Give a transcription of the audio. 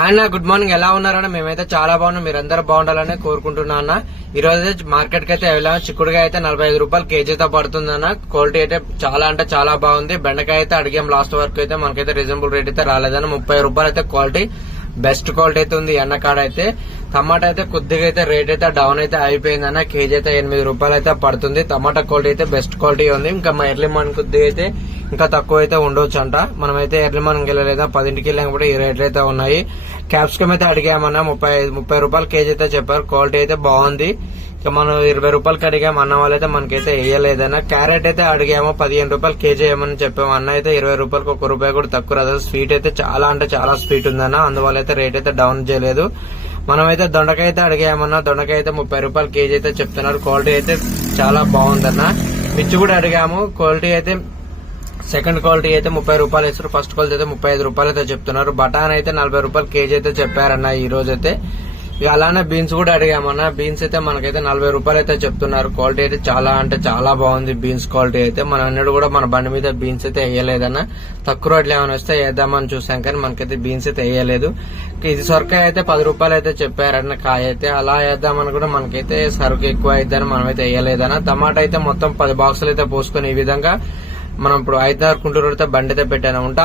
ఆయన good morning, ఎలా ఉన్నారన్న? మేమైతే చాలా బాగున్నాం, మీరందరూ బాగుండాలని కోరుకుంటున్నా అన్న. ఈ రోజు అయితే మార్కెట్ కి అయితే వెళ్ళాము. చిక్కుడుగా అయితే 45 రూపాయలు కేజీతో పడుతుందన్న. క్వాలిటీ అయితే చాలా అంటే చాలా బాగుంది. బెండకాయ అయితే అడిగాం లాస్ట్ వరకు అయితే మనకైతే రీజనబుల్ రేట్ అయితే రాలేదన్న. 30 రూపాయలు అయితే క్వాలిటీ బెస్ట్ క్వాలిటీ అయితే ఉంది ఎండకాడ అయితే. టమాటా అయితే కొద్దిగా అయితే రేట్ అయితే డౌన్ అయితే అయిపోయిందన్న. కేజీ అయితే 8 రూపాయలు అయితే పడుతుంది. టమాటా క్వాలిటీ అయితే బెస్ట్ క్వాలిటీ ఉంది. ఇంకా మా ఎర్లీ మార్నింగ్ కొద్దిగా అయితే ఇంకా తక్కువ అయితే ఉండొచ్చు అంట. మనమైతే ఎర్లీ మార్నింగ్ వెళ్ళలేదా, 10కి వెళ్ళినప్పుడు ఈ రేట్లు అయితే ఉన్నాయి. క్యాప్సికమ్ అయితే అడిగామన్నా 30 రూపాయలు కేజీ అయితే చెప్పారు. క్వాలిటీ అయితే బాగుంది. ఇక మనం 20 రూపాయలకి అడిగాము, అన్న వాళ్ళైతే మనకైతే వేయలేదన్న. క్యారెట్ అయితే అడిగాము 15 రూపాయలు కేజీ ఏమని చెప్పాము. అన్న అయితే 20 రూపాయలకి 1 రూపాయి కూడా తక్కువ రాదు. స్వీట్ అయితే చాలా అంటే చాలా స్వీట్ ఉందన్న, అందువల్ల అయితే రేట్ అయితే డౌన్ చేయలేదు. మనమైతే దొండకాయ అయితే అడిగామన్నా. దొండకాయ అయితే 30 రూపాయలు కేజీ అయితే చెప్తున్నారు. క్వాలిటీ అయితే చాలా బాగుందన్న. మిర్చి కూడా అడిగాము, క్వాలిటీ అయితే సెకండ్ క్వాలిటీ అయితే 30 రూపాయలు ఇస్తారు. ఫస్ట్ క్వాలిటీ అయితే 35 రూపాయలు అయితే చెప్తున్నారు. బటాన్ అయితే 40 రూపాయలు కేజీ అయితే చెప్పారన్న ఈ రోజు అయితే. ఇక అలానే బీన్స్ కూడా అడిగామన్నా. బీన్స్ అయితే మనకైతే 40 రూపాయలు అయితే చెప్తున్నారు. క్వాలిటీ అయితే చాలా అంటే చాలా బాగుంది బీన్స్ క్వాలిటీ అయితే. మన అన్నడు కూడా మన బండి మీద బీన్స్ అయితే వేయలేదన్న. తక్కువ రేట్లు ఏమైనా వస్తే వేద్దామని చూసాం, కానీ మనకైతే బీన్స్ అయితే వేయలేదు. ఇది సొరకాయ అయితే 10 రూపాయలు అయితే చెప్పారన్న కాయ అయితే. అలా వేద్దామని కూడా మనకైతే సరుకు ఎక్కువ అయిద్దని మనమైతే వేయలేదన్న. టమాటా అయితే మొత్తం 10 బాక్సులు అయితే పోసుకొని ఈ విధంగా మనం ఇప్పుడు 5-6 కుంటూరు బండి అయితే పెట్టాను ఉంటా.